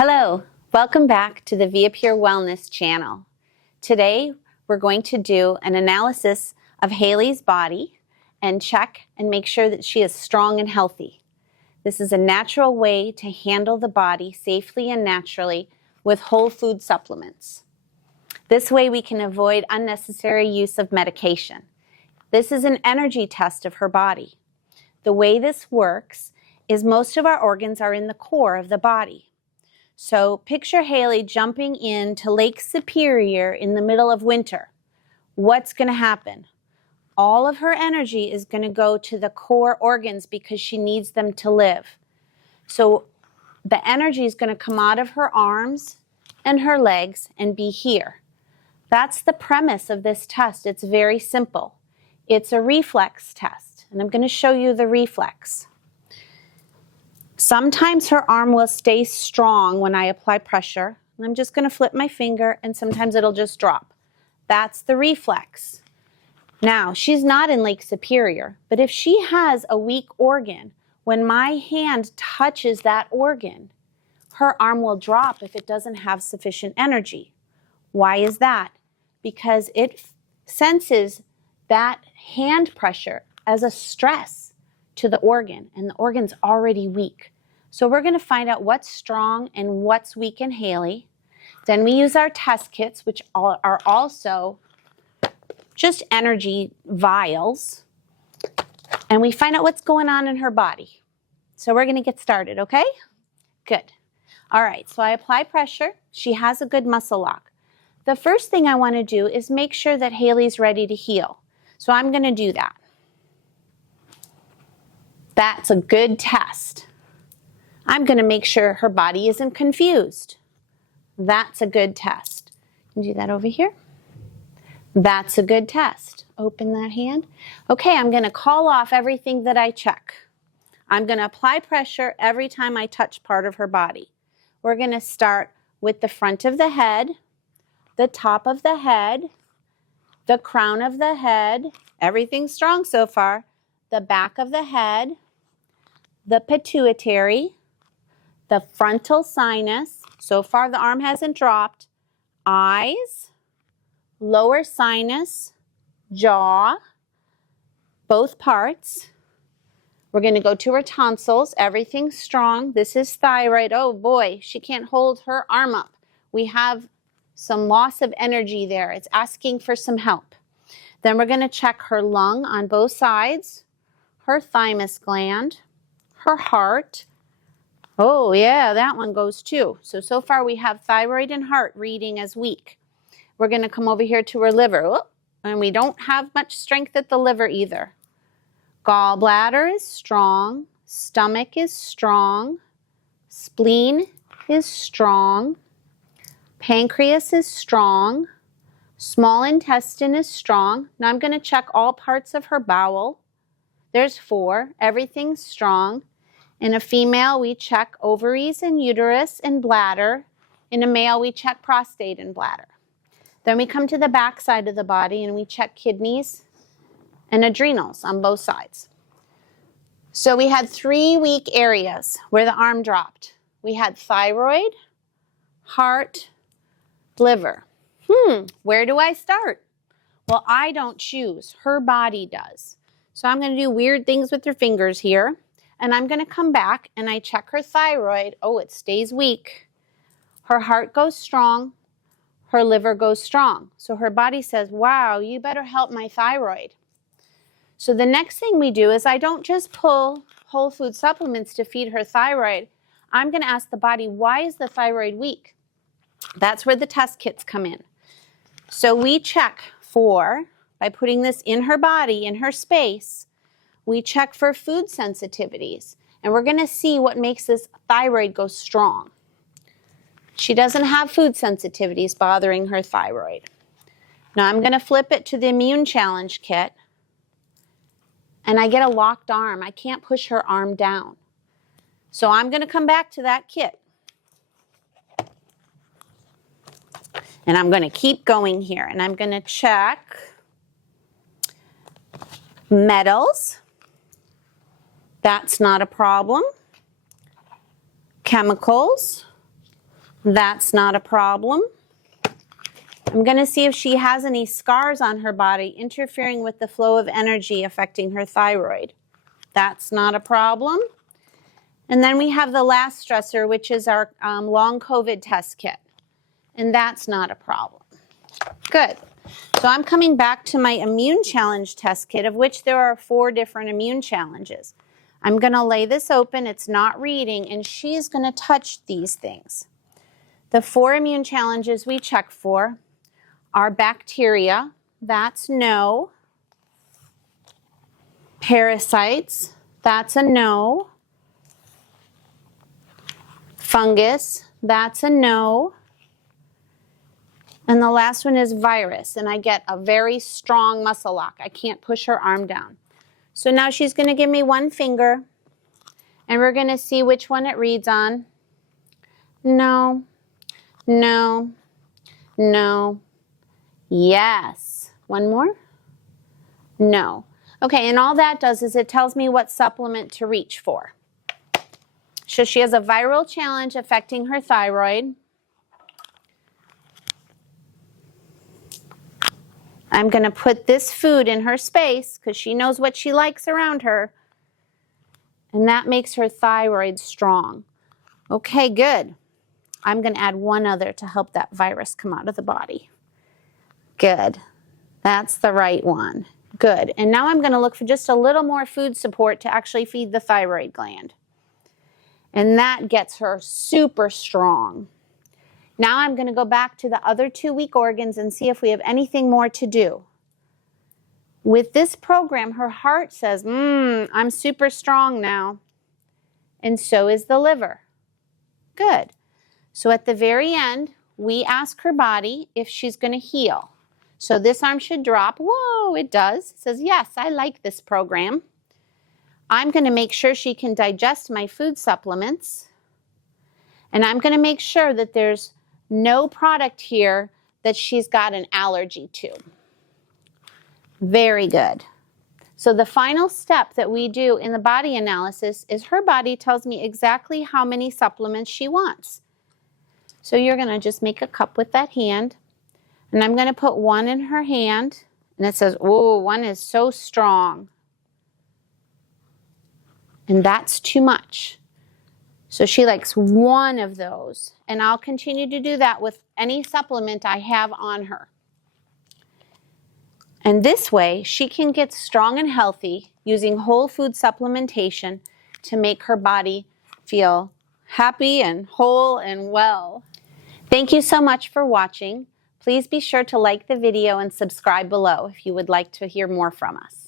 Hello, welcome back to the Viapure Wellness channel. Today we're going to do an analysis of Haley's body and check and make sure that she is strong and healthy. This is a natural way to handle the body safely and naturally with whole food supplements. This way we can avoid unnecessary use of medication. This is an energy test of her body. The way this works is most of our organs are in the core of the body. So picture Haley jumping into Lake Superior in the middle of winter. What's going to happen? All of her energy is going to go to the core organs because she needs them to live. So the energy is going to come out of her arms and her legs and be here. That's the premise of this test. It's very simple. It's a reflex test, and I'm going to show you the reflex. Sometimes her arm will stay strong when I apply pressure. And I'm just going to flip my finger, and sometimes it'll just drop. That's the reflex. Now, she's not in Lake Superior, but if she has a weak organ, when my hand touches that organ, her arm will drop if it doesn't have sufficient energy. Why is that? Because it senses that hand pressure as a stress to the organ, and the organ's already weak. So we're going to find out what's strong and what's weak in Haley. Then we use our test kits, which are also just energy vials, and we find out what's going on in her body. So we're going to get started, okay? Good. All right, so I apply pressure. She has a good muscle lock. The first thing I want to do is make sure that Haley's ready to heal. So I'm going to do that. That's a good test. I'm going to make sure her body isn't confused. That's a good test. You can do that over here. That's a good test. Open that hand. Okay, I'm going to call off everything that I check. I'm going to apply pressure every time I touch part of her body. We're going to start with the front of the head, the top of the head, the crown of the head. Everything's strong so far. The back of the head, the pituitary, the frontal sinus. So far the arm hasn't dropped. Eyes, lower sinus, jaw, both parts. We're going to go to her tonsils. Everything's strong. This is thyroid. Oh boy, she can't hold her arm up. We have some loss of energy there. It's asking for some help. Then we're going to check her lung on both sides, her thymus gland, her heart. Oh yeah, that one goes too. So far we have thyroid and heart reading as weak. We're going to come over here to her liver. Oh, and we don't have much strength at the liver either. Gallbladder is strong. Stomach is strong. Spleen is strong. Pancreas is strong. Small intestine is strong. Now I'm going to check all parts of her bowel. There's 4. Everything's strong. In a female, we check ovaries and uterus and bladder. In a male, we check prostate and bladder. Then we come to the back side of the body and we check kidneys and adrenals on both sides. So we had 3 weak areas where the arm dropped. We had thyroid, heart, liver. Where do I start? Well, I don't choose. Her body does. So I'm going to do weird things with her fingers here. And I'm going to come back and I check her thyroid. Oh, it stays weak. Her heart goes strong. Her liver goes strong. So her body says, wow, you better help my thyroid. So the next thing we do is I don't just pull whole food supplements to feed her thyroid. I'm going to ask the body, why is the thyroid weak? That's where the test kits come in. So we check for, by putting this in her body, in her space, we check for food sensitivities. And we're going to see what makes this thyroid go strong. She doesn't have food sensitivities bothering her thyroid. Now I'm going to flip it to the immune challenge kit. And I get a locked arm. I can't push her arm down. So I'm going to come back to that kit. And I'm going to keep going here. And I'm going to check metals. That's not a problem. Chemicals. That's not a problem. I'm going to see if she has any scars on her body interfering with the flow of energy affecting her thyroid. That's not a problem. And then we have the last stressor, which is our long COVID test kit. And that's not a problem. Good. So I'm coming back to my immune challenge test kit, of which there are 4 different immune challenges. I'm going to lay this open. It's not reading, and she's going to touch these things. The 4 immune challenges we check for are bacteria. That's no. Parasites. That's a no. Fungus. That's a no. And the last one is virus, and I get a very strong muscle lock. I can't push her arm down. So now she's going to give me 1 finger, and we're going to see which one it reads on. No, no, no, yes. 1 more? No. Okay, and all that does is it tells me what supplement to reach for. So she has a viral challenge affecting her thyroid. I'm going to put this food in her space because she knows what she likes around her. And that makes her thyroid strong. Okay, good. I'm going to add 1 other to help that virus come out of the body. Good. That's the right one. Good. And now I'm going to look for just a little more food support to actually feed the thyroid gland. And that gets her super strong. Now I'm going to go back to the other 2 weak organs and see if we have anything more to do. With this program, her heart says, I'm super strong now. And so is the liver. Good. So at the very end, we ask her body if she's going to heal. So this arm should drop. Whoa, it does. It says, yes, I like this program. I'm going to make sure she can digest my food supplements. And I'm going to make sure that there's no product here that she's got an allergy to. Very good. So the final step that we do in the body analysis is her body tells me exactly how many supplements she wants. So you're going to just make a cup with that hand. And I'm going to put 1 in her hand. And it says, oh, 1 is so strong. And that's too much. So she likes 1 of those. And I'll continue to do that with any supplement I have on her. And this way, she can get strong and healthy using whole food supplementation to make her body feel happy and whole and well. Thank you so much for watching. Please be sure to like the video and subscribe below if you would like to hear more from us.